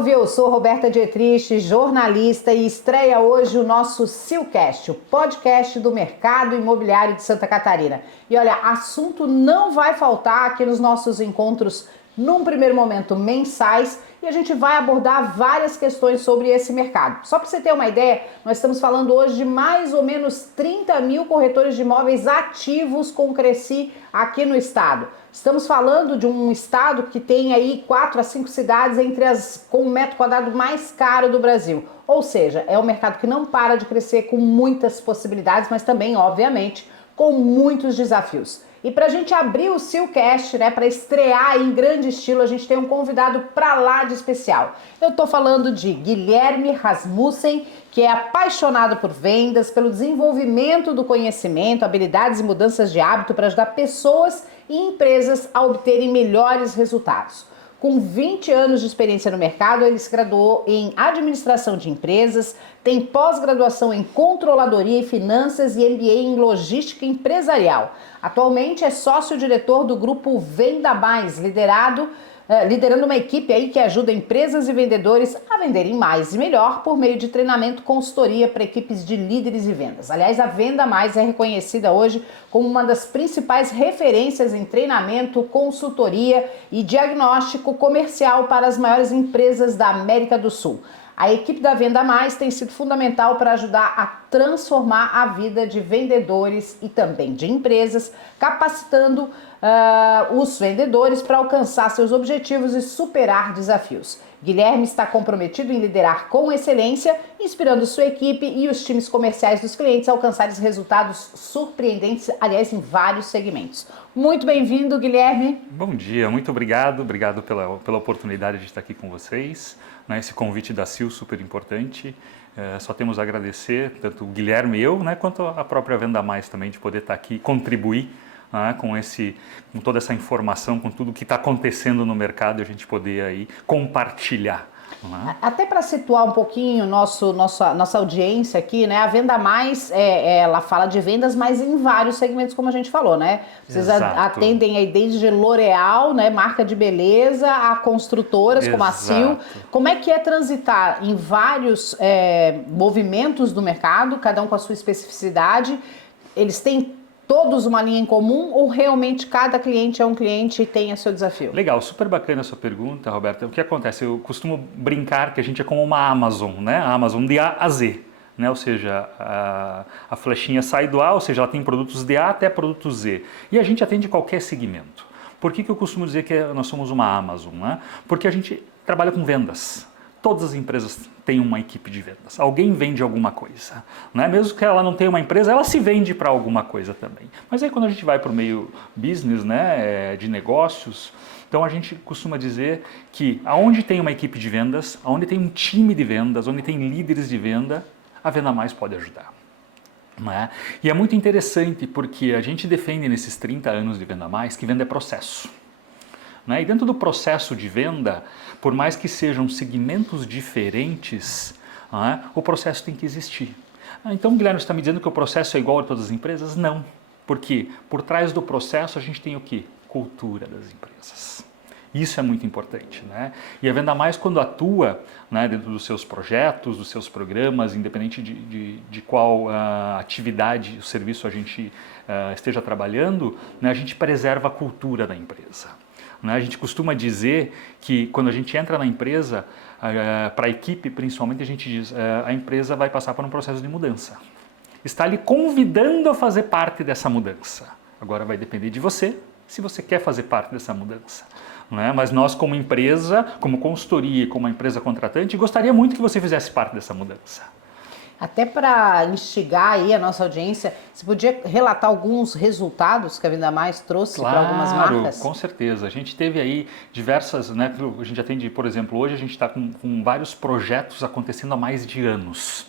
salve! Eu sou Roberta Dietrich, jornalista, e estreia hoje o nosso Silcast, o podcast do mercado imobiliário de Santa Catarina. E olha, assunto não vai faltar aqui nos nossos encontros, num primeiro momento mensais, e a gente vai abordar várias questões sobre esse mercado. Só para você ter uma ideia, nós estamos falando hoje de mais ou menos 30 mil corretores de imóveis ativos com Cresci aqui no estado. Estamos falando de um estado que tem aí 4 a 5 cidades entre as com o metro quadrado mais caro do Brasil. Ou seja, é um mercado que não para de crescer, com muitas possibilidades, mas também, obviamente, com muitos desafios. E para a gente abrir o Silcast, né, para estrear em grande estilo, a gente tem um convidado para lá de especial. Eu estou falando de Guilherme Rasmussen, que é apaixonado por vendas, pelo desenvolvimento do conhecimento, habilidades e mudanças de hábito para ajudar pessoas e empresas a obterem melhores resultados. Com 20 anos de experiência no mercado, ele se graduou em administração de empresas, tem pós-graduação em controladoria e finanças e MBA em logística empresarial. Atualmente é sócio-diretor do grupo Venda Mais, liderando uma equipe aí que ajuda empresas e vendedores a venderem mais e melhor por meio de treinamento, consultoria para equipes de líderes e vendas. Aliás, a Venda Mais é reconhecida hoje como uma das principais referências em treinamento, consultoria e diagnóstico comercial para as maiores empresas da América do Sul. A equipe da Venda Mais tem sido fundamental para ajudar a transformar a vida de vendedores e também de empresas, capacitando os vendedores para alcançar seus objetivos e superar desafios. Guilherme está comprometido em liderar com excelência, inspirando sua equipe e os times comerciais dos clientes a alcançarem resultados surpreendentes, aliás, em vários segmentos. Muito bem-vindo, Guilherme. Bom dia, muito obrigado pela oportunidade de estar aqui com vocês. Esse convite da Sil, super importante. Só temos a agradecer, tanto o Guilherme e eu, quanto a própria Venda Mais também, de poder estar aqui e contribuir com toda essa informação, com tudo que está acontecendo no mercado e a gente poder aí compartilhar. Até para situar um pouquinho nossa audiência aqui, né? A Venda Mais, ela fala de vendas, mas em vários segmentos, como a gente falou, né? Vocês atendem aí desde L'Oréal, né? Marca de beleza, a construtoras como a Sil. Como é que é transitar em vários movimentos do mercado, cada um com a sua especificidade? Eles têm todos uma linha em comum ou realmente cada cliente é um cliente e tem o seu desafio? Legal, super bacana a sua pergunta, Roberta. O que acontece? Eu costumo brincar que a gente é como uma Amazon, né? A Amazon de A a Z, né? Ou seja, a flechinha sai do A, ou seja, ela tem produtos de A até produtos Z. E a gente atende qualquer segmento. Por que eu costumo dizer que nós somos uma Amazon, né? Porque a gente trabalha com vendas. Todas as empresas têm uma equipe de vendas. Alguém vende alguma coisa, né? Mesmo que ela não tenha uma empresa, ela se vende para alguma coisa também. Mas aí quando a gente vai para o meio business, né, de negócios, então a gente costuma dizer que aonde tem uma equipe de vendas, aonde tem um time de vendas, onde tem líderes de venda, a Venda Mais pode ajudar. Né? E é muito interessante porque a gente defende nesses 30 anos de Venda Mais que venda é processo. E dentro do processo de venda, por mais que sejam segmentos diferentes, o processo tem que existir. Então, Guilherme, você está me dizendo que o processo é igual a todas as empresas? Não, porque por trás do processo a gente tem o quê? Cultura das empresas. Isso é muito importante, né? E a Venda Mais, quando atua dentro dos seus projetos, dos seus programas, independente de qual atividade, o serviço a gente esteja trabalhando, a gente preserva a cultura da empresa. A gente costuma dizer que quando a gente entra na empresa, para a equipe principalmente, a gente diz a empresa vai passar por um processo de mudança. Está lhe convidando a fazer parte dessa mudança. Agora vai depender de você, se você quer fazer parte dessa mudança. Mas nós como empresa, como consultoria, como empresa contratante, gostaria muito que você fizesse parte dessa mudança. Até para instigar aí a nossa audiência, você podia relatar alguns resultados que a Venda Mais trouxe para algumas marcas? Com certeza. A gente teve aí diversas, a gente atende, por exemplo, hoje a gente está com vários projetos acontecendo há mais de anos.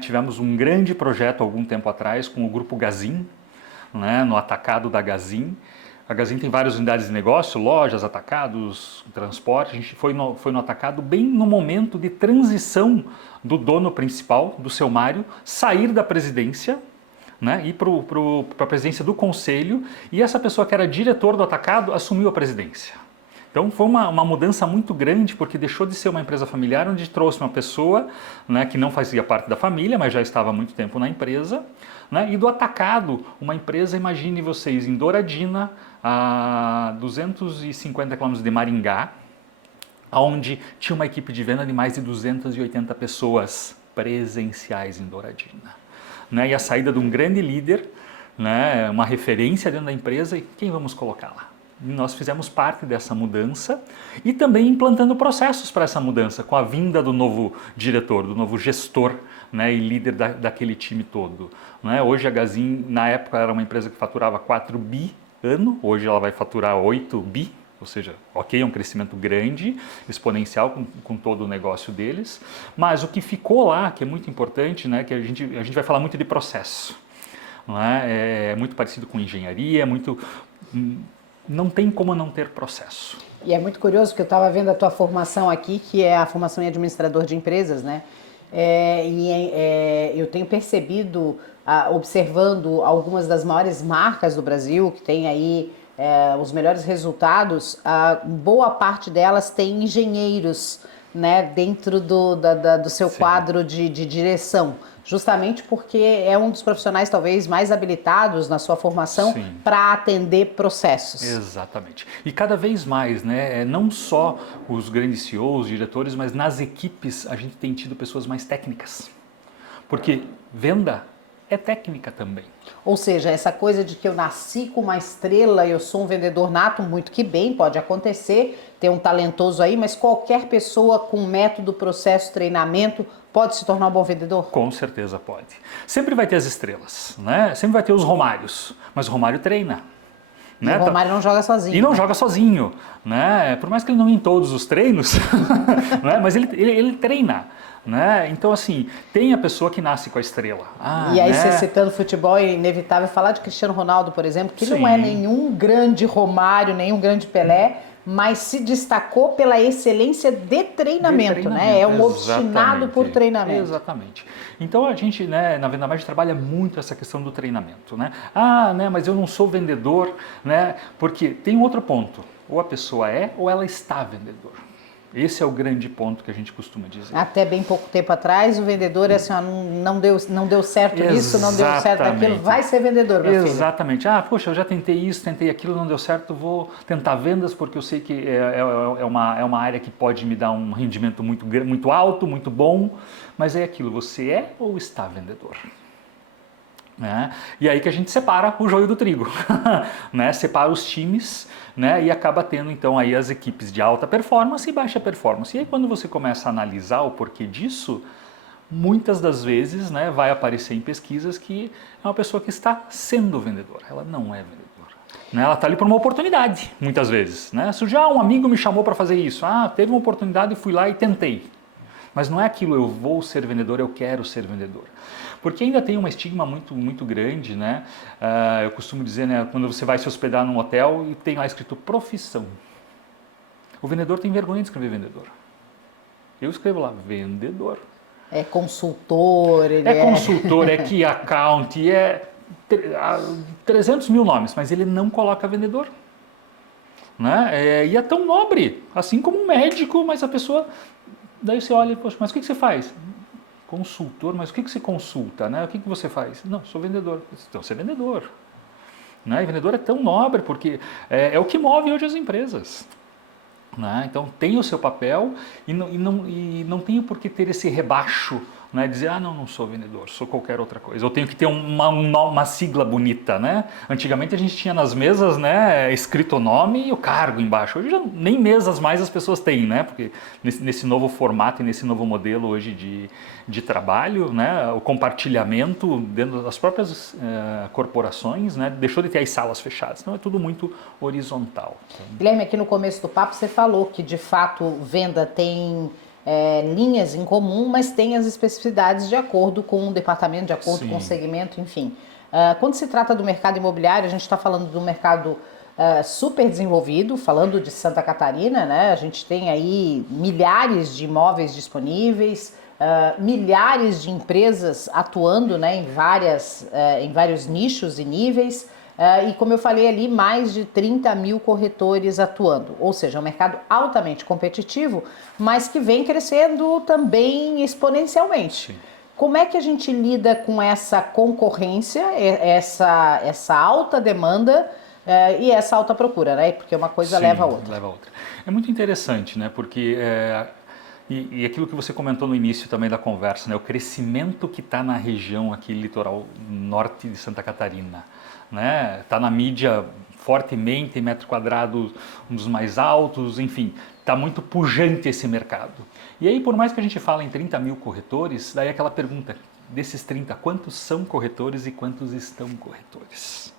Tivemos um grande projeto há algum tempo atrás com o grupo Gazin, no atacado da Gazin. A Gazin tem várias unidades de negócio, lojas, atacados, transporte. A gente foi no atacado bem no momento de transição do dono principal, do seu Mário, sair da presidência, ir para a presidência do conselho, e essa pessoa que era diretor do atacado assumiu a presidência. Então foi uma mudança muito grande, porque deixou de ser uma empresa familiar, onde trouxe uma pessoa, né, que não fazia parte da família, mas já estava há muito tempo na empresa, né, e do atacado, uma empresa, imagine vocês, em Douradina, a 250 quilômetros de Maringá, onde tinha uma equipe de venda de mais de 280 pessoas presenciais em Douradina. Né, e a saída de um grande líder, né, uma referência dentro da empresa, e quem vamos colocar lá? Nós fizemos parte dessa mudança e também implantando processos para essa mudança, com a vinda do novo diretor, do novo gestor, né, e líder daquele time todo. Né? Hoje a Gazin, na época, era uma empresa que faturava 4 bi ano, hoje ela vai faturar 8 bi, ou seja, ok, é um crescimento grande, exponencial com todo o negócio deles, mas o que ficou lá, que é muito importante, né, que a gente vai falar muito de processo. Não é? É muito parecido com engenharia, não tem como não ter processo. E é muito curioso porque eu estava vendo a tua formação aqui, que é a formação em administrador de empresas, né? Eu tenho percebido, observando algumas das maiores marcas do Brasil, que tem aí os melhores resultados, boa parte delas tem engenheiros, né, dentro do seu Sim. quadro de direção. Justamente porque é um dos profissionais talvez mais habilitados na sua formação para atender processos. Exatamente. E cada vez mais, né, não só os grandes CEOs, diretores, mas nas equipes a gente tem tido pessoas mais técnicas. Porque venda é técnica também. Ou seja, essa coisa de que eu nasci com uma estrela, eu sou um vendedor nato, muito que bem, pode acontecer, ter um talentoso aí, mas qualquer pessoa com método, processo, treinamento pode se tornar um bom vendedor? Com certeza pode. Sempre vai ter as estrelas, né? Sempre vai ter os Romários, mas o Romário treina. Né? O Romário não joga sozinho. E não joga sozinho, né? Por mais que ele não ia em todos os treinos, né? Mas ele treina. Né? Então, assim, tem a pessoa que nasce com a estrela. E aí, né? você citando futebol, é inevitável falar de Cristiano Ronaldo, por exemplo, que Sim. não é nenhum grande Romário, nenhum grande Pelé, mas se destacou pela excelência de treinamento, né? É um obstinado por treinamento. Exatamente. Então a gente, né, na Venda Mais trabalha muito essa questão do treinamento, né? Né, mas eu não sou vendedor, né? Porque tem um outro ponto, ou a pessoa é ou ela está vendedor. Esse é o grande ponto que a gente costuma dizer. Até bem pouco tempo atrás, o vendedor é assim, ó, não deu certo isso, não deu certo aquilo, vai ser vendedor, meu filho. Exatamente. Poxa, eu já tentei isso, tentei aquilo, não deu certo, vou tentar vendas porque eu sei que é uma área que pode me dar um rendimento muito alto, muito bom, mas é aquilo, você é ou está vendedor? Né? E aí que a gente separa o joio do trigo, né? Separa os times, né? E acaba tendo então aí as equipes de alta performance e baixa performance. E aí quando você começa a analisar o porquê disso, muitas das vezes, né, vai aparecer em pesquisas que é uma pessoa que está sendo vendedora, ela não é vendedora. Né? Ela está ali por uma oportunidade, muitas vezes. Né? Surgiu, um amigo me chamou para fazer isso, teve uma oportunidade e fui lá e tentei. Mas não é aquilo, eu vou ser vendedor, eu quero ser vendedor. Porque ainda tem uma estigma muito, muito grande, né? Eu costumo dizer, né, quando você vai se hospedar num hotel e tem lá escrito profissão. O vendedor tem vergonha de escrever vendedor. Eu escrevo lá, vendedor. É consultor, consultor, é key account, 300 mil nomes, mas ele não coloca vendedor. Né? E é tão nobre, assim como um médico, mas a pessoa... Daí você olha, poxa, mas o que você faz? Consultor, mas o que você consulta? Né? O que você faz? Não, sou vendedor. Então você é vendedor. Né? E vendedor é tão nobre porque é o que move hoje as empresas. Né? Então tem o seu papel e não tem por que ter esse rebaixo, né? Dizer, não sou vendedor, sou qualquer outra coisa. Eu tenho que ter uma sigla bonita, né? Antigamente a gente tinha nas mesas, né, escrito o nome e o cargo embaixo. Hoje já nem mesas mais as pessoas têm, né? Porque nesse novo formato e nesse novo modelo hoje de trabalho, né, o compartilhamento dentro das próprias corporações, né, deixou de ter as salas fechadas. Então é tudo muito horizontal. Guilherme, aqui no começo do papo você falou que de fato venda tem linhas em comum, mas tem as especificidades de acordo com o departamento, de acordo com o segmento, enfim. Quando se trata do mercado imobiliário, a gente está falando do mercado super desenvolvido, falando de Santa Catarina, né? A gente tem aí milhares de imóveis disponíveis, milhares de empresas atuando, né, em vários nichos e níveis. E como eu falei ali, mais de 30 mil corretores atuando. Ou seja, é um mercado altamente competitivo, mas que vem crescendo também exponencialmente. Sim. Como é que a gente lida com essa concorrência, essa alta demanda e essa alta procura, né? Porque uma coisa leva a outra. Leva a outra. É muito interessante, né? Porque e aquilo que você comentou no início também da conversa, né? O crescimento que está na região aqui, litoral norte de Santa Catarina, né? Está na mídia fortemente, metro quadrado um dos mais altos, enfim, está muito pujante esse mercado. E aí, por mais que a gente fale em 30 mil corretores, daí aquela pergunta, desses 30, quantos são corretores e quantos estão corretores?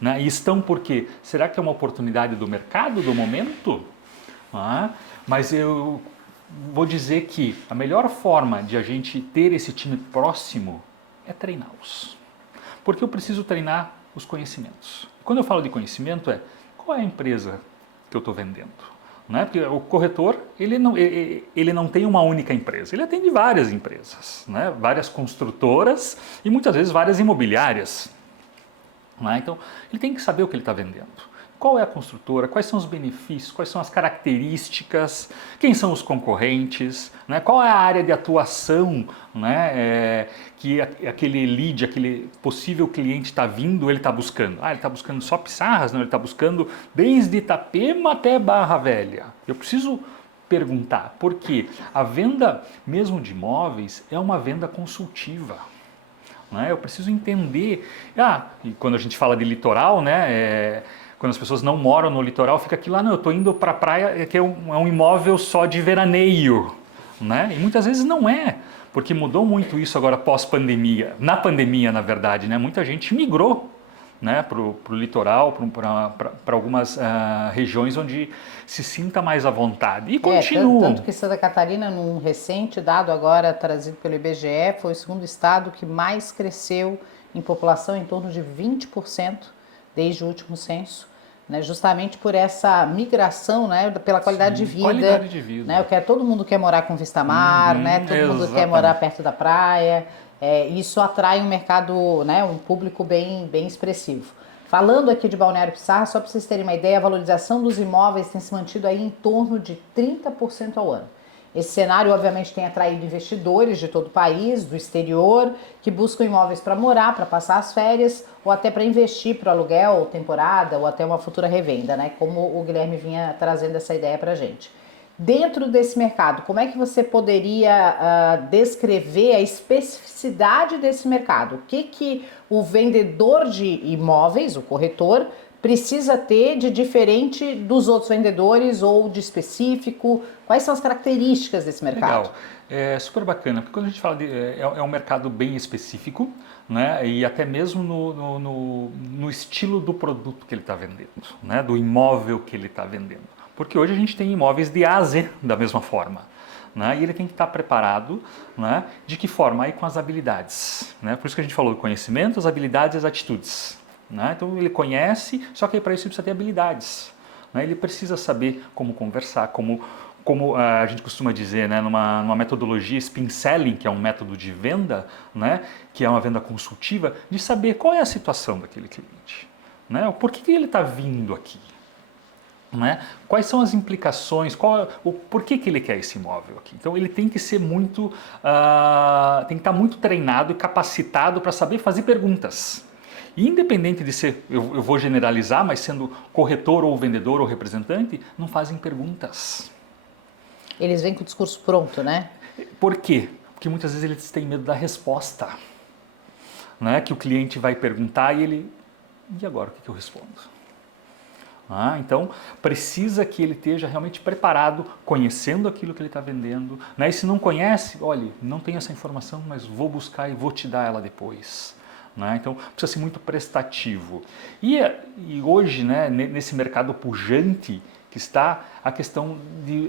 Né? E estão por quê? Será que é uma oportunidade do mercado, do momento? Mas eu vou dizer que a melhor forma de a gente ter esse time próximo é treiná-los. Porque eu preciso treinar os conhecimentos. Quando eu falo de conhecimento qual é a empresa que eu estou vendendo? Né? Porque o corretor, ele não tem uma única empresa, ele atende várias empresas, né? Várias construtoras e muitas vezes várias imobiliárias. Né? Então, ele tem que saber o que ele está vendendo. Qual é a construtora, quais são os benefícios, quais são as características, quem são os concorrentes, né? Qual é a área de atuação, né? Que aquele lead, aquele possível cliente está vindo, ele está buscando. Ele está buscando só Pissarras? Não, ele está buscando desde Itapema até Barra Velha. Eu preciso perguntar, porque a venda mesmo de imóveis é uma venda consultiva. Eu preciso entender, e quando a gente fala de litoral, né, quando as pessoas não moram no litoral, fica aquilo lá, não, eu estou indo para a praia, que é um imóvel só de veraneio, né? E muitas vezes não é, porque mudou muito isso agora pós-pandemia, na pandemia na verdade, né? Muita gente migrou, né, para o litoral, para algumas regiões onde se sinta mais à vontade. E continua. Tanto que Santa Catarina, num recente dado agora trazido pelo IBGE, foi o segundo estado que mais cresceu em população, em torno de 20% desde o último censo, né, justamente por essa migração, né, pela qualidade de vida. Qualidade de vida. Né, todo mundo quer morar com vista mar, né, todo mundo quer morar perto da praia. Isso atrai um mercado, né, um público bem expressivo. Falando aqui de Balneário Pissarras, só para vocês terem uma ideia, a valorização dos imóveis tem se mantido aí em torno de 30% ao ano. Esse cenário, obviamente, tem atraído investidores de todo o país, do exterior, que buscam imóveis para morar, para passar as férias, ou até para investir para aluguel, temporada, ou até uma futura revenda, né? Como o Guilherme vinha trazendo essa ideia para a gente. Dentro desse mercado, como é que você poderia descrever a especificidade desse mercado? O que o vendedor de imóveis, o corretor, precisa ter de diferente dos outros vendedores ou de específico? Quais são as características desse mercado? Legal, é super bacana, porque quando a gente fala de... É um mercado bem específico, né? E até mesmo no estilo do produto que ele está vendendo, né? Do imóvel que ele está vendendo. Porque hoje a gente tem imóveis de A a Z da mesma forma. Né? E ele tem que estar preparado, né? De que forma? Aí com as habilidades. Né? Por isso que a gente falou do conhecimento, as habilidades e as atitudes. Né? Então ele conhece, só que para isso ele precisa ter habilidades. Né? Ele precisa saber como conversar, como a gente costuma dizer, né? numa metodologia spin selling, que é um método de venda, né? Que é uma venda consultiva, de saber qual é a situação daquele cliente. Né? Por que ele está vindo aqui? Né? Quais são as implicações, por que ele quer esse imóvel aqui? Então ele tem que ser tem que estar muito treinado e capacitado para saber fazer perguntas. E independente de ser, eu vou generalizar, mas sendo corretor ou vendedor ou representante, não fazem perguntas. Eles vêm com o discurso pronto, né? Por quê? Porque muitas vezes eles têm medo da resposta. Né? Que o cliente vai perguntar e agora o que eu respondo? Então, precisa que ele esteja realmente preparado, conhecendo aquilo que ele está vendendo. Né? E se não conhece, olha, não tenho essa informação, mas vou buscar e vou te dar ela depois. Né? Então, precisa ser muito prestativo. E hoje, né, nesse mercado pujante que está, a questão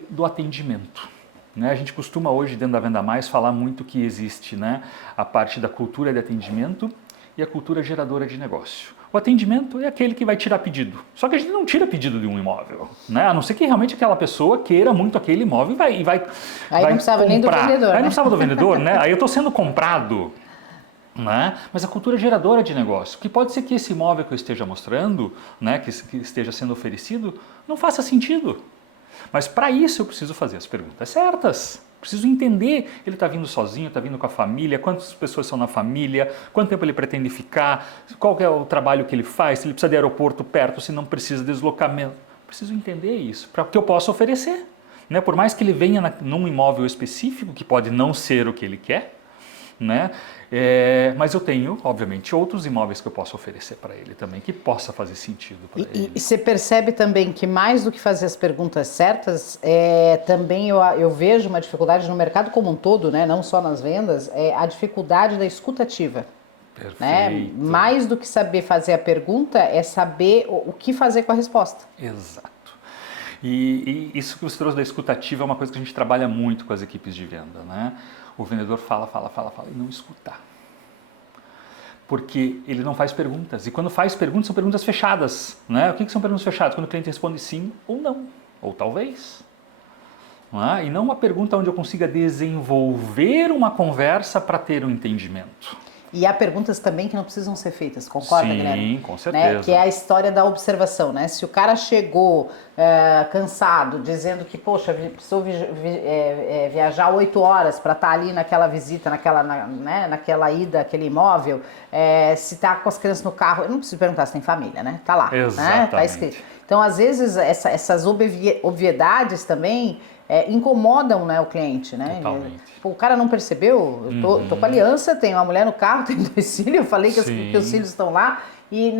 do atendimento. Né? A gente costuma hoje, dentro da Venda Mais, falar muito que existe, né, a parte da cultura de atendimento e a cultura geradora de negócio. O atendimento é aquele que vai tirar pedido. Só que a gente não tira pedido de um imóvel, né? A não ser que realmente aquela pessoa queira muito aquele imóvel e vai Aí não precisava comprar. nem do vendedor. Aí né? não precisava do vendedor, né? Aí eu estou sendo comprado. né? Mas a cultura é geradora de negócio, que pode ser que esse imóvel que eu esteja mostrando, né, que esteja sendo oferecido, não faça sentido. Mas para isso eu preciso fazer as perguntas certas. Preciso entender, ele está vindo sozinho, está vindo com a família, quantas pessoas são na família, quanto tempo ele pretende ficar, qual é o trabalho que ele faz, se ele precisa de aeroporto perto, se não precisa de deslocamento. Preciso entender isso para que eu possa oferecer. Né? Por mais que ele venha num imóvel específico, que pode não ser o que ele quer, né? Mas eu tenho, obviamente, outros imóveis que eu posso oferecer para ele também, que possa fazer sentido para ele. E você percebe também que mais do que fazer as perguntas certas, também eu vejo uma dificuldade no mercado como um todo, né? Não só nas vendas, a dificuldade da escutativa. Perfeito. Né? Mais do que saber fazer a pergunta, é saber o que fazer com a resposta. Exato. E isso que você trouxe da escutativa é uma coisa que a gente trabalha muito com as equipes de venda, né? O vendedor fala e não escuta. Porque ele não faz perguntas. E quando faz perguntas, são perguntas fechadas, né? O que são perguntas fechadas? Quando o cliente responde sim ou não, ou talvez. Não é? E não uma pergunta onde eu consiga desenvolver uma conversa para ter um entendimento. E há perguntas também que não precisam ser feitas, concorda, Guilherme? Sim, com certeza. Né? Que é a história da observação, né? Se o cara chegou cansado, dizendo que, poxa, precisou viajar 8 horas para estar ali naquela visita, naquela ida, aquele imóvel, se tá com as crianças no carro, eu não preciso perguntar se tem família, né? Tá lá, né? Tá escrito. Então, às vezes, essas obviedades também incomodam, né, o cliente, né? O cara não percebeu, eu tô com aliança, tenho uma mulher no carro, tenho 2 filhos, eu falei que os filhos estão lá e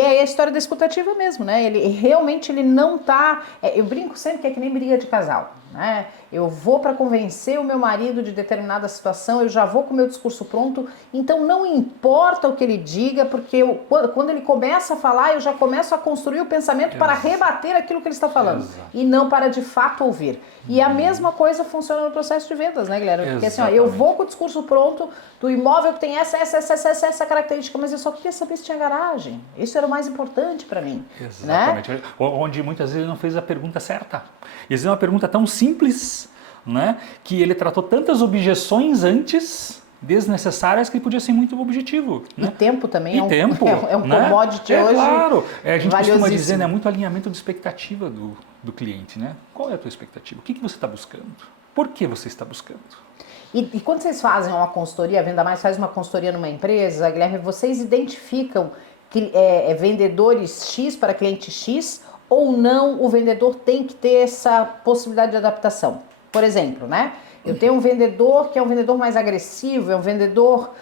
é a história da escutativa mesmo, né? Ele não tá, eu brinco sempre que é que nem briga de casal, né? Eu vou para convencer o meu marido de determinada situação, eu já vou com o meu discurso pronto, então não importa o que ele diga, porque quando ele começa a falar, eu já começo a construir o pensamento para rebater aquilo que ele está falando. Exato. E não para de fato ouvir. E a mesma coisa funciona no processo de vendas, né, Guilherme? Porque assim, eu vou com o discurso pronto do imóvel que tem essa característica, mas eu só queria saber se tinha garagem. Isso era o mais importante para mim. Exatamente. Né? Onde muitas vezes ele não fez a pergunta certa. E às vezes é uma pergunta tão simples, né, que ele tratou tantas objeções antes desnecessárias que podia ser muito objetivo. Né? E tempo também é um commodity né? hoje. Claro, a gente costuma dizer, né, muito alinhamento de expectativa do cliente. Né? Qual é a tua expectativa? O que você está buscando? Por que você está buscando? E quando vocês fazem uma consultoria, a Venda Mais faz uma consultoria numa empresa, Guilherme, vocês identificam vendedores X para cliente X ou não o vendedor tem que ter essa possibilidade de adaptação? Por exemplo, né? Eu tenho um vendedor que é um vendedor mais agressivo, é um vendedor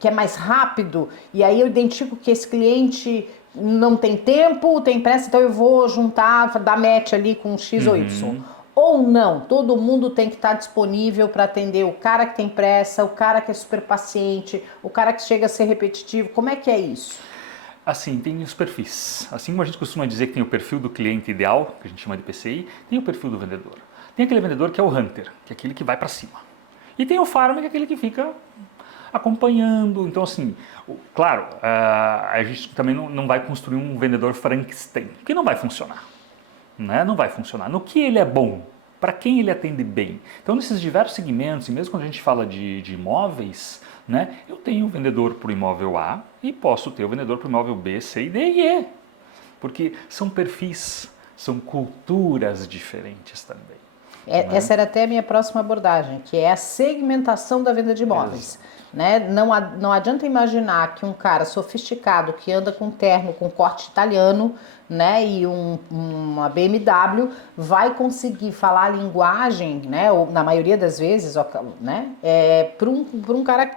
que é mais rápido, e aí eu identifico que esse cliente não tem tempo, tem pressa, então eu vou juntar, dar match ali com X ou Y. Ou não, todo mundo tem que estar disponível para atender o cara que tem pressa, o cara que é super paciente, o cara que chega a ser repetitivo. Como é que é isso? Assim, tem os perfis. Assim como a gente costuma dizer que tem o perfil do cliente ideal, que a gente chama de PCI, tem o perfil do vendedor. Tem aquele vendedor que é o hunter, que é aquele que vai para cima. E tem o farmer, que é aquele que fica acompanhando. Então, assim, claro, a gente também não vai construir um vendedor Frankenstein, que não vai funcionar. Né? Não vai funcionar. No que ele é bom? Para quem ele atende bem? Então, nesses diversos segmentos, e mesmo quando a gente fala de imóveis, né, eu tenho o vendedor para o imóvel A e posso ter o vendedor para o imóvel B, C, D e E. Porque são perfis, são culturas diferentes também. Essa era até a minha próxima abordagem, que é a segmentação da venda de imóveis. Né? Não adianta imaginar que um cara sofisticado que anda com terno, com corte italiano, né, e uma BMW vai conseguir falar a linguagem, né, ou na maioria das vezes, né, para um cara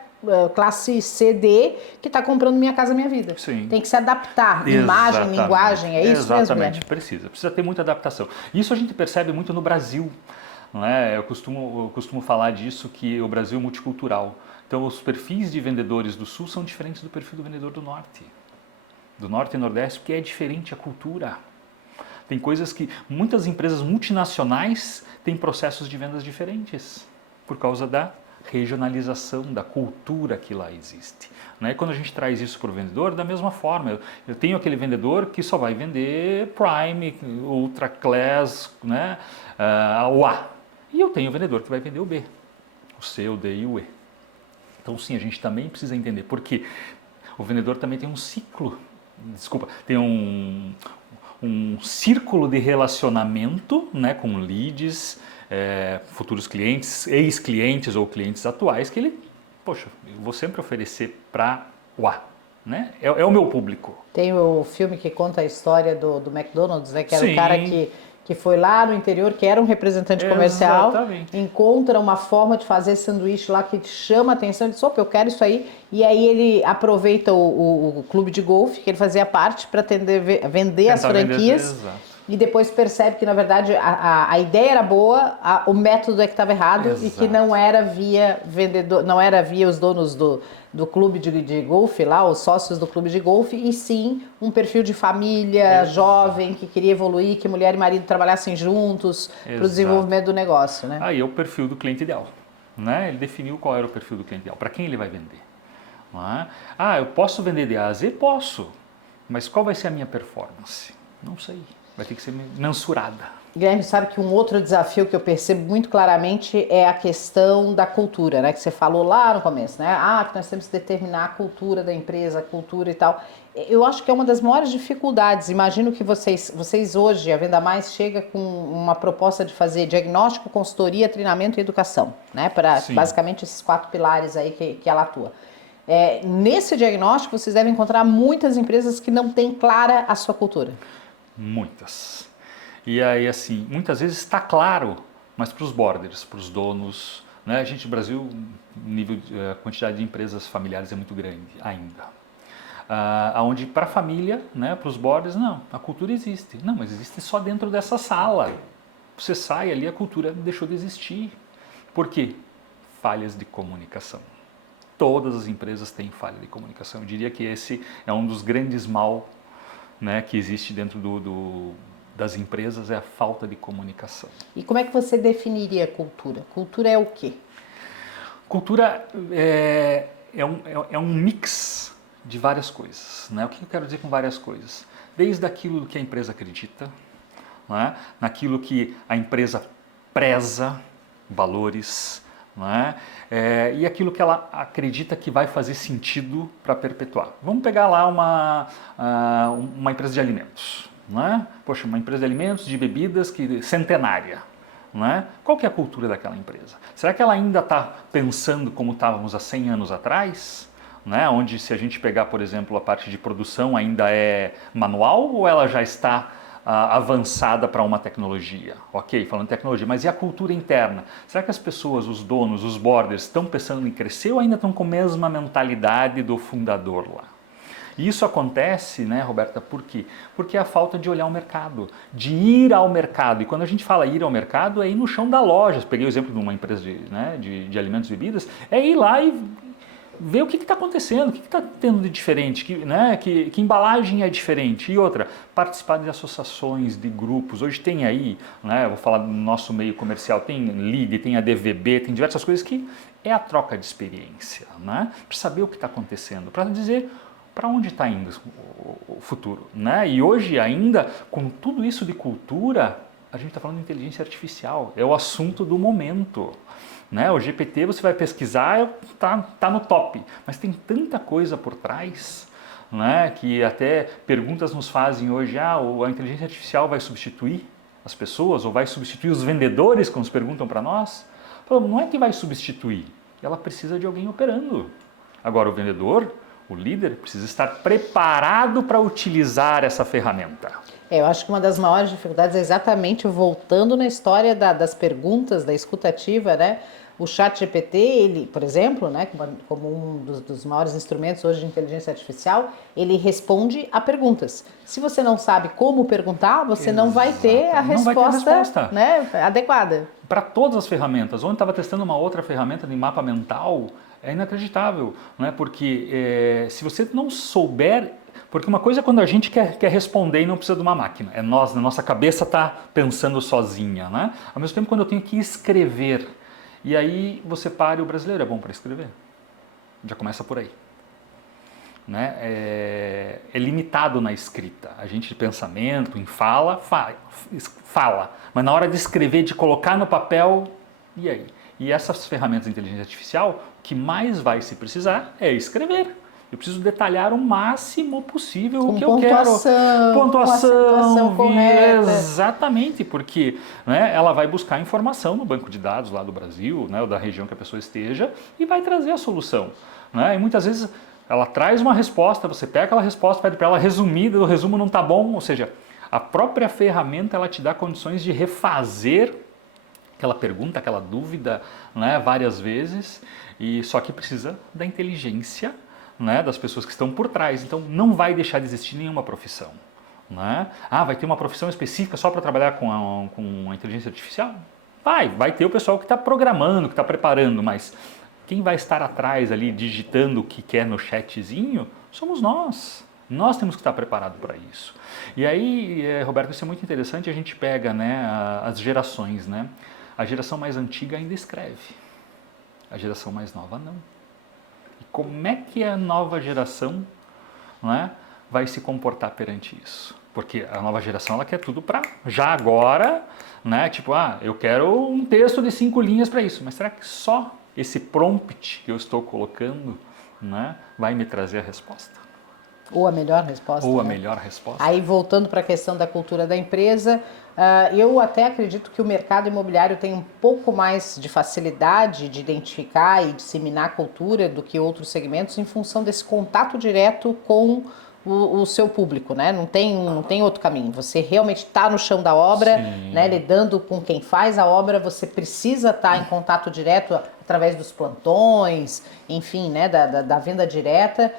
classe CD que está comprando Minha Casa Minha Vida. Sim. Tem que se adaptar, imagem, linguagem, é isso mesmo? Exatamente, precisa ter muita adaptação. Isso a gente percebe muito no Brasil. Não é? Eu costumo falar disso, que o Brasil é multicultural. Então, os perfis de vendedores do Sul são diferentes do perfil do vendedor do Norte e Nordeste, porque é diferente a cultura. Tem coisas que muitas empresas multinacionais têm processos de vendas diferentes por causa da regionalização, da cultura que lá existe. Né? Quando a gente traz isso para o vendedor, da mesma forma, eu tenho aquele vendedor que só vai vender Prime, Ultra Class, né? O A. E eu tenho o vendedor que vai vender o B, o C, o D e o E. Então sim, a gente também precisa entender, porque o vendedor também tem um ciclo, tem um círculo de relacionamento, né, com leads, futuros clientes, ex-clientes ou clientes atuais, que ele, poxa, eu vou sempre oferecer para o A, né? É o meu público. Tem o filme que conta a história do McDonald's, né, que era Sim. o cara que foi lá no interior, que era um representante comercial, Exatamente. encontra uma forma de fazer sanduíche lá que chama a atenção, ele diz, opa, eu quero isso aí, e aí ele aproveita o clube de golfe, que ele fazia parte, para vender as franquias, e depois percebe que, na verdade, a ideia era boa, o método é que estava errado. Exato. E que não era via vendedor, não era via os donos do clube de golfe lá, os sócios do clube de golfe, e sim um perfil de família. Exato. Jovem, que queria evoluir, que mulher e marido trabalhassem juntos para o desenvolvimento do negócio, né? Aí é o perfil do cliente ideal, né? Ele definiu qual era o perfil do cliente ideal, para quem ele vai vender. Não é? Eu posso vender de A a Z? Posso, mas qual vai ser a minha performance? Não sei. Vai ter que ser mensurada. Guilherme, sabe que um outro desafio que eu percebo muito claramente é a questão da cultura, né? Que você falou lá no começo, né? Que nós temos que determinar a cultura da empresa, a cultura e tal. Eu acho que é uma das maiores dificuldades. Imagino que vocês hoje, a Venda Mais, chega com uma proposta de fazer diagnóstico, consultoria, treinamento e educação, né? Para basicamente esses 4 pilares aí que ela atua. Nesse diagnóstico, vocês devem encontrar muitas empresas que não têm clara a sua cultura. Muitas. E aí, assim, muitas vezes está claro, mas para os borders, para os donos, né? A gente, no Brasil, a quantidade de empresas familiares é muito grande ainda. Onde para a família, né, para os borders, não, a cultura existe. Não, mas existe só dentro dessa sala. Você sai ali, a cultura deixou de existir. Por quê? Falhas de comunicação. Todas as empresas têm falha de comunicação. Eu diria que esse é um dos grandes mal, né, que existe dentro das empresas, é a falta de comunicação. E como é que você definiria cultura? Cultura é o quê? Cultura é um mix de várias coisas, né? O que eu quero dizer com várias coisas? Desde aquilo que a empresa acredita, né? Naquilo que a empresa preza, valores, né? E aquilo que ela acredita que vai fazer sentido para perpetuar. Vamos pegar lá uma empresa de alimentos, né? Poxa, uma empresa de alimentos, de bebidas centenária, né? Qual que é a cultura daquela empresa? Será que ela ainda está pensando como estávamos há 100 anos atrás? Né? Onde, se a gente pegar, por exemplo, a parte de produção ainda é manual, ou ela já está avançada para uma tecnologia? Ok, falando de tecnologia, mas e a cultura interna? Será que as pessoas, os donos, os borders, estão pensando em crescer ou ainda estão com a mesma mentalidade do fundador lá? E isso acontece, né, Roberta, por quê? Porque é a falta de olhar o mercado, de ir ao mercado. E quando a gente fala ir ao mercado, é ir no chão da loja. Peguei o exemplo de uma empresa de alimentos e bebidas, é ir lá e ver o que está acontecendo, o que está tendo de diferente, que embalagem é diferente. E outra, participar de associações, de grupos. Hoje tem aí, né, eu vou falar do nosso meio comercial, tem LEAD, tem a DVB, tem diversas coisas que é a troca de experiência, né, para saber o que está acontecendo, para dizer para onde está indo o futuro. Né? E hoje ainda, com tudo isso de cultura, a gente está falando de inteligência artificial, é o assunto do momento. Né? O GPT você vai pesquisar, tá no top, mas tem tanta coisa por trás, né? Que até perguntas nos fazem hoje, a inteligência artificial vai substituir as pessoas ou vai substituir os vendedores, como nos perguntam para nós? Não é que vai substituir, ela precisa de alguém operando. Agora o vendedor, o líder, precisa estar preparado para utilizar essa ferramenta. Eu acho que uma das maiores dificuldades é exatamente voltando na história das perguntas, da escutativa, né? O ChatGPT, ele, por exemplo, né, como um dos maiores instrumentos hoje de inteligência artificial, ele responde a perguntas. Se você não sabe como perguntar, você não vai ter a resposta, né, adequada. Para todas as ferramentas. Ontem estava testando uma outra ferramenta de mapa mental, é inacreditável, né? Porque se você não souber... Porque uma coisa é quando a gente quer responder e não precisa de uma máquina. É nós, na nossa cabeça está pensando sozinha, né? Ao mesmo tempo, quando eu tenho que escrever, e aí você para e o brasileiro é bom para escrever. Já começa por aí. Né? É limitado na escrita. A gente de pensamento, em fala, mas na hora de escrever, de colocar no papel, e aí? E essas ferramentas de inteligência artificial, o que mais vai se precisar é escrever. Eu preciso detalhar o máximo possível o que eu quero. Pontuação correta. Exatamente, porque né, ela vai buscar informação no banco de dados lá do Brasil, né, ou da região que a pessoa esteja, e vai trazer a solução. Né? E muitas vezes ela traz uma resposta, você pega aquela resposta, pede para ela resumida, o resumo não está bom, ou seja, a própria ferramenta ela te dá condições de refazer aquela pergunta, aquela dúvida, né, várias vezes, e só que precisa da inteligência, né, das pessoas que estão por trás. Então não vai deixar de existir nenhuma profissão. Né? Ah, vai ter uma profissão específica só para trabalhar com a inteligência artificial? Vai ter o pessoal que está programando, que está preparando, mas quem vai estar atrás ali digitando o que quer no chatzinho somos nós. Nós temos que estar preparados para isso. E aí, Roberto, isso é muito interessante, a gente pega né, as gerações. Né? A geração mais antiga ainda escreve, a geração mais nova não. E como é que a nova geração né, vai se comportar perante isso? Porque a nova geração ela quer tudo para já agora, né? Tipo, eu quero um texto de 5 linhas para isso. Mas será que só esse prompt que eu estou colocando né, vai me trazer a resposta? Ou a melhor resposta. Ou a né? melhor resposta. Aí, voltando para a questão da cultura da empresa, eu até acredito que o mercado imobiliário tem um pouco mais de facilidade de identificar e disseminar a cultura do que outros segmentos em função desse contato direto com o seu público, né? Não tem outro caminho. Você realmente está no chão da obra, né? Lidando com quem faz a obra, você precisa estar em contato direto através dos plantões, enfim, né? Da venda direta.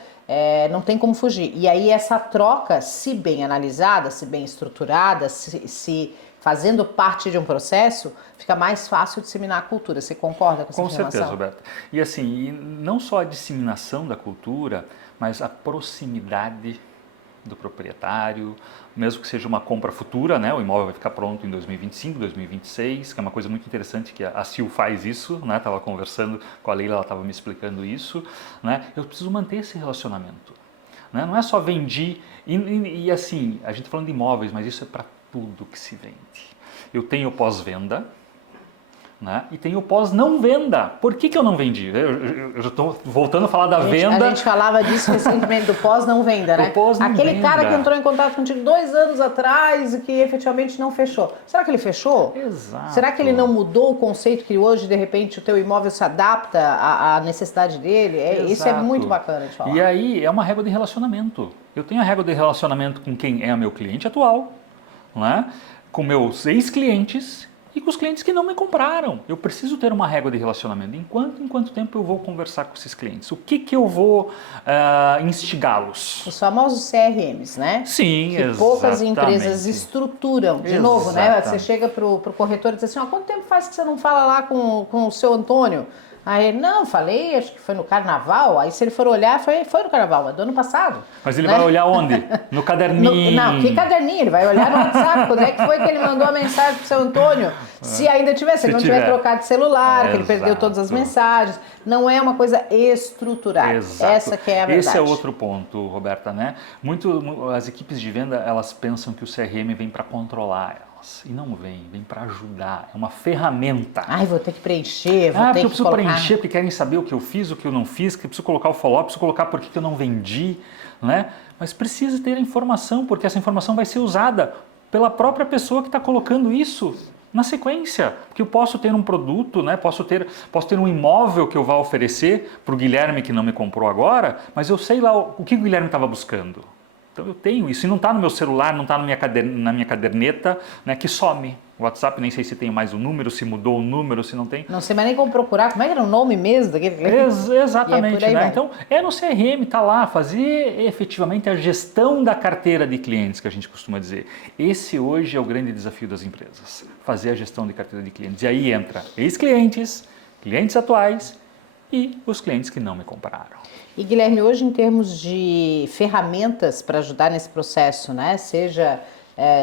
Não tem como fugir. E aí essa troca, se bem analisada, se bem estruturada, se fazendo parte de um processo, fica mais fácil disseminar a cultura. Você concorda com essa afirmação? Com certeza, Roberta. E assim, não só a disseminação da cultura, mas a proximidade do proprietário, mesmo que seja uma compra futura, né? O imóvel vai ficar pronto em 2025, 2026, que é uma coisa muito interessante que a Sil faz isso, né? Estava conversando com a Leila, ela estava me explicando isso, né? Eu preciso manter esse relacionamento, né? Não é só vendi, e assim, a gente tá falando de imóveis, mas isso é para tudo que se vende. Eu tenho pós-venda, né? E tem o pós-não-venda. Por que eu não vendi? Eu já estou voltando a falar da venda. A gente falava disso recentemente, do pós-não-venda, né? Aquele cara que entrou em contato contigo 2 anos atrás e que efetivamente não fechou. Será que ele fechou? Exato. Será que ele não mudou o conceito que hoje, de repente, o teu imóvel se adapta à necessidade dele? Isso é muito bacana de falar. E aí é uma régua de relacionamento. Eu tenho a régua de relacionamento com quem é meu cliente atual, né? Com meus ex-clientes e com os clientes que não me compraram. Eu preciso ter uma régua de relacionamento. Em quanto tempo eu vou conversar com esses clientes? O que eu vou instigá-los? Os famosos CRMs, né? Sim, que poucas empresas estruturam. De novo, né? Você chega para o corretor e diz assim, quanto tempo faz que você não fala lá com o seu Antônio? Aí ele, não, falei, acho que foi no carnaval. Aí se ele for olhar, foi no carnaval, é do ano passado. Mas ele vai olhar onde? No caderninho? Não, que caderninho? Ele vai olhar no WhatsApp. Quando é que foi que ele mandou a mensagem pro seu Antônio? Se ainda tiver, se ele não tiver trocado de celular, que ele perdeu todas as mensagens. Não é uma coisa estruturada. Exato. Essa que é a verdade. Esse é outro ponto, Roberta, né? As equipes de venda, elas pensam que o CRM vem para controlar elas. E não vem para ajudar. É uma ferramenta. Vou ter que preencher, vou ter que eu preciso preencher porque querem saber o que eu fiz, o que eu não fiz, que eu preciso colocar o follow-up, preciso colocar por que eu não vendi, né? Mas precisa ter a informação, porque essa informação vai ser usada pela própria pessoa que está colocando isso na sequência. Porque eu posso ter um produto, né? Posso ter um imóvel que eu vá oferecer para o Guilherme que não me comprou agora, mas eu sei lá o que o Guilherme estava buscando. Então eu tenho isso, e não está no meu celular, não está na minha caderneta, né, que some. O WhatsApp, nem sei se tem mais o número, se mudou o número, se não tem. Não sei mais nem como procurar, como é que era o nome mesmo daquele? Exatamente, né? Então é no CRM, está lá, fazer efetivamente a gestão da carteira de clientes, que a gente costuma dizer. Esse hoje é o grande desafio das empresas, fazer a gestão de carteira de clientes. E aí entra ex-clientes, clientes atuais e os clientes que não me compraram. E Guilherme, hoje em termos de ferramentas para ajudar nesse processo, né? Seja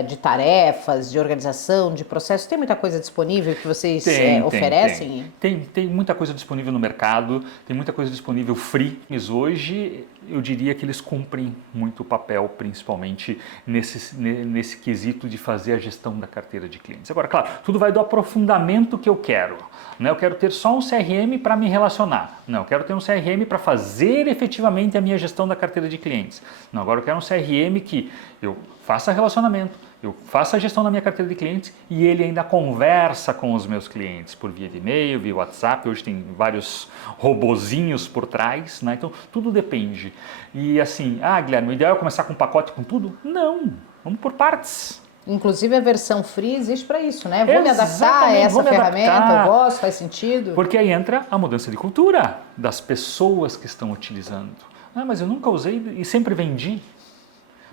de tarefas, de organização, de processo, tem muita coisa disponível que vocês oferecem? Tem muita coisa disponível no mercado, tem muita coisa disponível free, mas hoje eu diria que eles cumprem muito o papel, principalmente nesse quesito de fazer a gestão da carteira de clientes. Agora, claro, tudo vai do aprofundamento que eu quero. Né? Eu quero ter só um CRM para me relacionar. Não, eu quero ter um CRM para fazer efetivamente a minha gestão da carteira de clientes. Não, agora eu quero um CRM que eu faça relacionamento, eu faço a gestão da minha carteira de clientes e ele ainda conversa com os meus clientes por via de e-mail, via WhatsApp. Hoje tem vários robozinhos por trás, né? Então tudo depende. E assim, Guilherme, o ideal é começar com um pacote com tudo? Não, vamos por partes. Inclusive a versão free existe para isso, né? Vou me adaptar a essa ferramenta, eu gosto, faz sentido. Porque aí entra a mudança de cultura das pessoas que estão utilizando. Mas eu nunca usei e sempre vendi.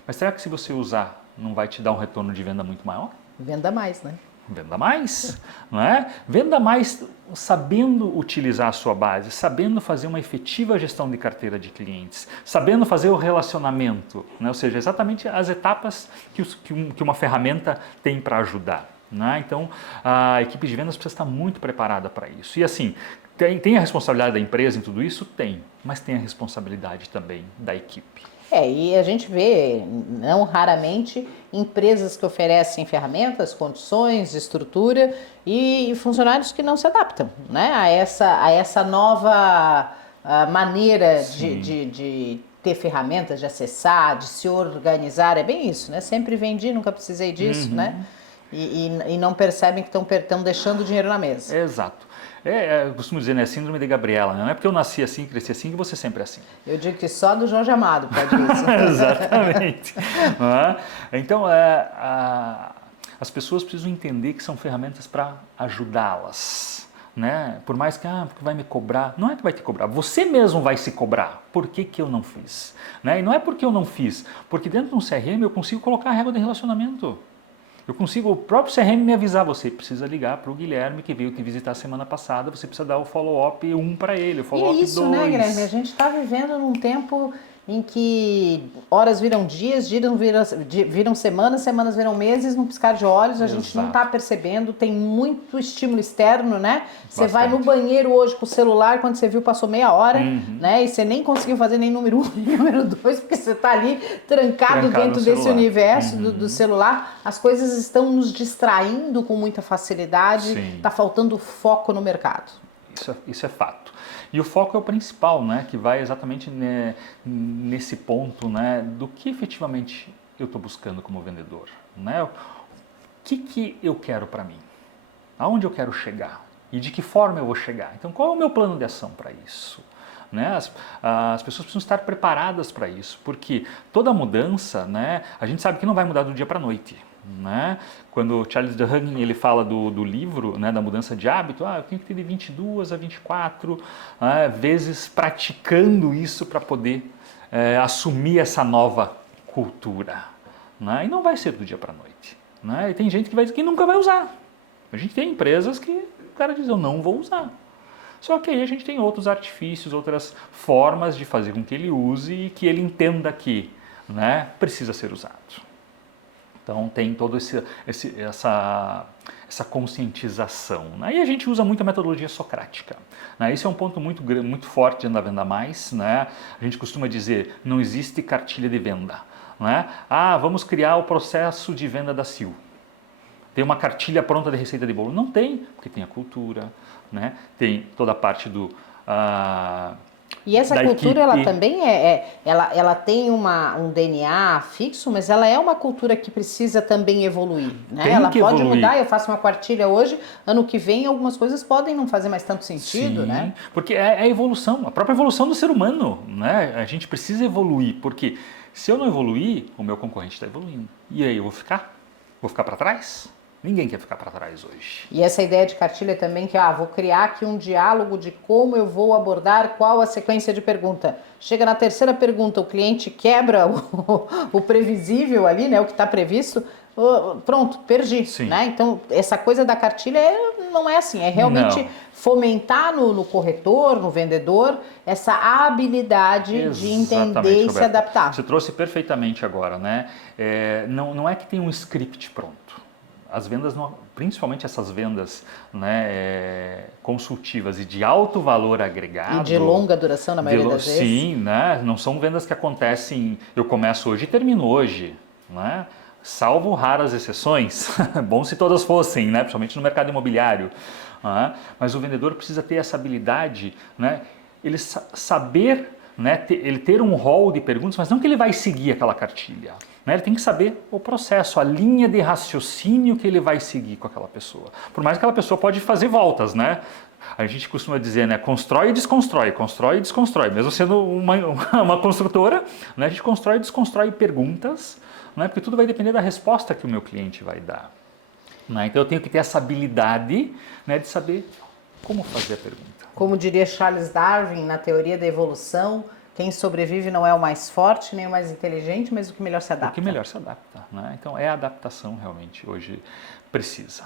Mas será que se você usar não vai te dar um retorno de venda muito maior? Venda mais, né? Venda mais, não é? Venda mais sabendo utilizar a sua base, sabendo fazer uma efetiva gestão de carteira de clientes, sabendo fazer o relacionamento, né? Ou seja, exatamente as etapas que uma ferramenta tem para ajudar. Né? Então, a equipe de vendas precisa estar muito preparada para isso. E assim, tem a responsabilidade da empresa em tudo isso? Tem, mas tem a responsabilidade também da equipe. E a gente vê, não raramente, empresas que oferecem ferramentas, condições, estrutura e funcionários que não se adaptam, né, a essa nova maneira de ter ferramentas, de acessar, de se organizar. É bem isso, né? Sempre vendi, nunca precisei disso, né? E não percebem que estão deixando o dinheiro na mesa. Exato. Eu costumo dizer, né, síndrome de Gabriela, né? Não é porque eu nasci assim, cresci assim, que você sempre é assim. Eu digo que só do Jorge Amado pode isso. Exatamente. Então, as pessoas precisam entender que são ferramentas para ajudá-las. Né? Por mais que porque vai me cobrar, não é que vai te cobrar, você mesmo vai se cobrar. Por que eu não fiz? Né? E não é porque eu não fiz, porque dentro de um CRM eu consigo colocar a régua de relacionamento. Eu consigo, o próprio CRM me avisar, você precisa ligar para o Guilherme que veio te visitar semana passada, você precisa dar o follow-up 1 para ele, o follow-up 2. E isso, né, Guilherme? A gente está vivendo num tempo em que horas viram dias, viram semanas, semanas viram meses, num piscar de olhos, a gente não está percebendo, tem muito estímulo externo, né? Você vai no banheiro hoje com o celular, quando você viu passou meia hora, né? E você nem conseguiu fazer nem número 1 nem número 2, porque você está ali trancado dentro desse universo do celular. As coisas estão nos distraindo com muita facilidade, está faltando foco no mercado. Isso é fato. E o foco é o principal, né, que vai exatamente nesse ponto, né, do que efetivamente eu estou buscando como vendedor. Né? O que eu quero para mim? Aonde eu quero chegar? E de que forma eu vou chegar? Então, qual é o meu plano de ação para isso? Né? As pessoas precisam estar preparadas para isso, porque toda mudança, né, a gente sabe que não vai mudar do dia para a noite. Né? Quando o Charles Duhigg ele fala do livro, né, da mudança de hábito, eu tenho que ter de 22 a 24 vezes praticando isso para poder assumir essa nova cultura. Né? E não vai ser do dia para a noite. Né? E tem gente que vai dizer que nunca vai usar. A gente tem empresas que o cara diz, eu não vou usar. Só que aí a gente tem outros artifícios, outras formas de fazer com que ele use e que ele entenda que, né, precisa ser usado. Então tem toda essa conscientização. Né? E a gente usa muito a metodologia socrática. Né? Esse é um ponto muito forte da Venda Mais. Né? A gente costuma dizer, não existe cartilha de venda. Né? Vamos criar o processo de venda da Sil. Tem uma cartilha pronta de receita de bolo? Não tem, porque tem a cultura, né? Tem toda a parte do... E essa cultura, ela também ela tem um DNA fixo, mas ela é uma cultura que precisa também evoluir, né? Ela pode mudar, eu faço uma quartilha hoje, ano que vem algumas coisas podem não fazer mais tanto sentido, né? Porque é a evolução, a própria evolução do ser humano, né? A gente precisa evoluir, porque se eu não evoluir, o meu concorrente está evoluindo. E aí eu vou ficar? Vou ficar para trás? Ninguém quer ficar para trás hoje. E essa ideia de cartilha também que, vou criar aqui um diálogo de como eu vou abordar, qual a sequência de pergunta. Chega na terceira pergunta, o cliente quebra o previsível ali, né, o que está previsto, pronto, perdi. Né? Então, essa coisa da cartilha não é assim, é realmente fomentar no corretor, no vendedor, essa habilidade de entender e se adaptar. Você trouxe perfeitamente agora, né? Não é que tem um script pronto. as vendas, principalmente essas vendas, né, consultivas e de alto valor agregado. E de longa duração na maioria das vezes. Sim, né, não são vendas que acontecem, eu começo hoje e termino hoje, né, salvo raras exceções, bom se todas fossem, né, principalmente no mercado imobiliário. Né, mas o vendedor precisa ter essa habilidade, né, ele saber, né, ele ter um rol de perguntas, mas não que ele vai seguir aquela cartilha. Ele tem que saber o processo, a linha de raciocínio que ele vai seguir com aquela pessoa. Por mais que aquela pessoa pode fazer voltas, né? A gente costuma dizer, né? Constrói e desconstrói, constrói e desconstrói. Mesmo sendo uma construtora, né? A gente constrói e desconstrói perguntas, né? Porque tudo vai depender da resposta que o meu cliente vai dar. Né? Então eu tenho que ter essa habilidade, né, de saber como fazer a pergunta. Como diria Charles Darwin na teoria da evolução, quem sobrevive não é o mais forte nem o mais inteligente, mas o que melhor se adapta. O que melhor se adapta, né? Então é a adaptação realmente hoje precisa.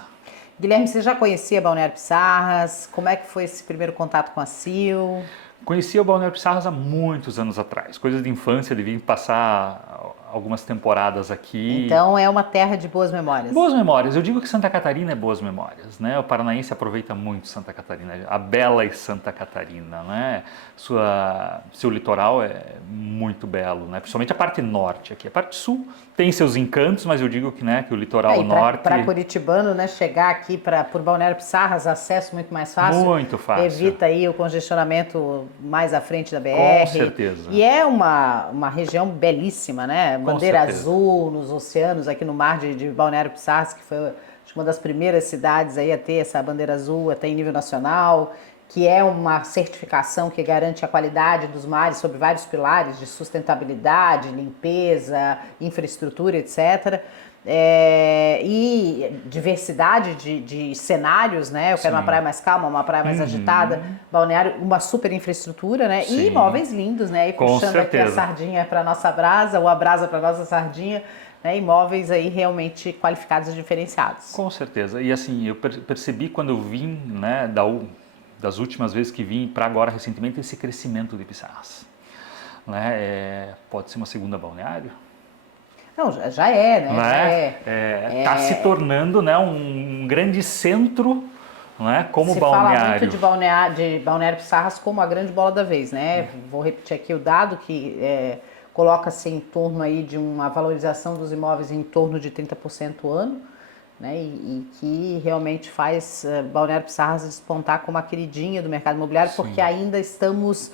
Guilherme, você já conhecia Balneário Pissarras? Como é que foi esse primeiro contato com a Sil? Conhecia o Balneário Pissarras há muitos anos atrás, coisas de infância, de vir passar algumas temporadas aqui. Então é uma terra de boas memórias. Boas memórias. Eu digo que Santa Catarina é boas memórias, né? O paranaense aproveita muito Santa Catarina, a bela Santa Catarina, né? Seu litoral é muito belo, né? Principalmente a parte norte aqui. A parte sul tem seus encantos, mas eu digo que, né, que o litoral norte... Para curitibano, né, chegar aqui por Balneário Pissarras, acesso muito mais fácil. Muito fácil. Evita aí o congestionamento mais à frente da BR. Com certeza. E é uma região belíssima, né? Bandeira azul nos oceanos, aqui no mar de Balneário Pissarras, que foi acho, uma das primeiras cidades aí a ter essa bandeira azul até em nível nacional, que é uma certificação que garante a qualidade dos mares sobre vários pilares de sustentabilidade, limpeza, infraestrutura, etc. E diversidade de cenários, né? Eu quero uma praia mais calma, uma praia mais agitada, Balneário, uma super infraestrutura, né? Sim. E imóveis lindos, né? E puxando aqui a sardinha para nossa brasa, ou a brasa para nossa sardinha, né? Imóveis aí realmente qualificados e diferenciados. Com certeza. E assim, eu percebi quando eu vim, né, das últimas vezes que vim para agora recentemente, esse crescimento de Pissarras. Né? Pode ser uma segunda Balneário? Não, já é, né? Está se tornando, né, um grande centro, né, como se Balneário. Se fala muito de Balneário Pissarras como a grande bola da vez, né? Vou repetir aqui o dado que coloca-se em torno aí de uma valorização dos imóveis em torno de 30% ano, né? E que realmente faz Balneário Pissarras despontar como a queridinha do mercado imobiliário, sim, porque ainda estamos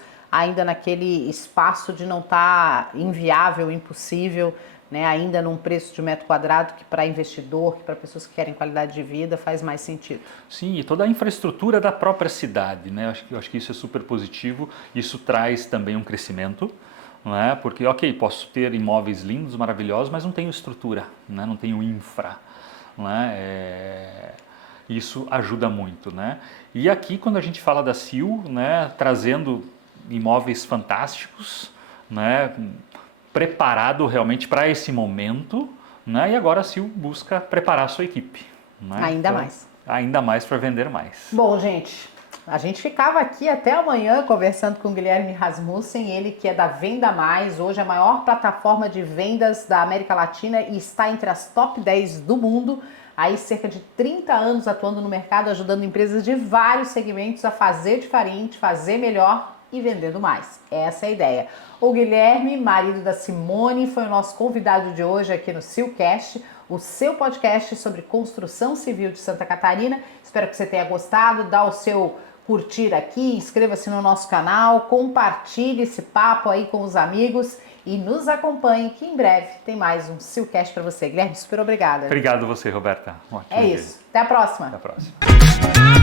naquele espaço de não estar inviável, impossível, né, ainda num preço de metro quadrado que para investidor, que para pessoas que querem qualidade de vida faz mais sentido. Sim, e toda a infraestrutura da própria cidade, né? Eu acho que isso é super positivo, isso traz também um crescimento, né? Porque, ok, posso ter imóveis lindos, maravilhosos, mas não tenho estrutura, né? Não tenho infra, né? Isso ajuda muito, né? E aqui, quando a gente fala da Sil, né, trazendo imóveis fantásticos, né, preparado realmente para esse momento, né? E agora a Sil busca preparar a sua equipe. Né? Ainda mais. Ainda mais para vender mais. Bom, gente, a gente ficava aqui até amanhã conversando com o Guilherme Rasmussen, ele que é da Venda Mais, hoje a maior plataforma de vendas da América Latina e está entre as top 10 do mundo. Aí cerca de 30 anos atuando no mercado, ajudando empresas de vários segmentos a fazer diferente, fazer melhor e vendendo mais. Essa é a ideia. O Guilherme, marido da Simone, foi o nosso convidado de hoje aqui no Silcast, o seu podcast sobre construção civil de Santa Catarina. Espero que você tenha gostado. Dá o seu curtir aqui, inscreva-se no nosso canal, compartilhe esse papo aí com os amigos e nos acompanhe que em breve tem mais um Silcast para você. Guilherme, super obrigada. Obrigado você, Roberta. É isso. Até a próxima. Até a próxima.